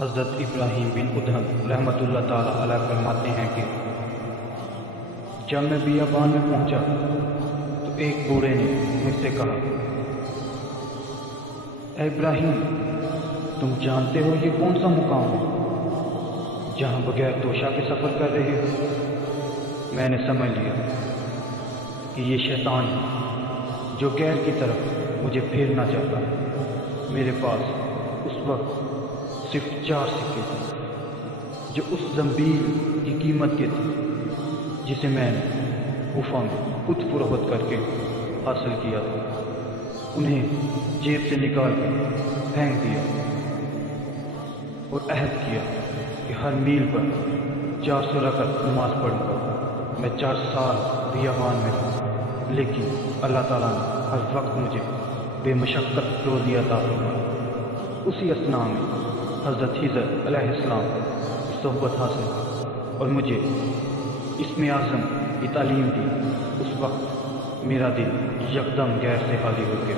حضرت ابراہیم بن ادہم رحمۃ اللہ تعالیٰ علیہ فرماتے ہیں کہ جب میں بیابان میں پہنچا تو ایک بوڑھے نے مجھ سے کہا، اے ابراہیم، تم جانتے ہو یہ کون سا مقام ہے جہاں بغیر توشہ کے سفر کر رہے ہو؟ میں نے سمجھ لیا کہ یہ شیطان ہے جو غیر کی طرف مجھے پھیرنا چاہتا ہے۔ میرے پاس اس وقت صرف 4 سکے تھے جو اس زنبیل کی قیمت کے تھے جسے میں نے غفا میں خود فروخت کر کے حاصل کیا تھا۔ انہیں جیب سے نکال کر پھینک دیا اور عہد کیا کہ ہر میل پر 400 رکعت نماز پڑھوں گا۔ میں 4 سال بیابان میں تھا، لیکن اللہ تعالیٰ نے ہر وقت مجھے بے مشقت روزی عطا فرمائی۔ اسی اثناء میں حضرت خضر علیہ السلام کی صحبت حاصل کی اور مجھے اسم اعظم کی تعلیم دی۔ اس وقت میرا دل یکدم غیر سے خالی ہو گیا۔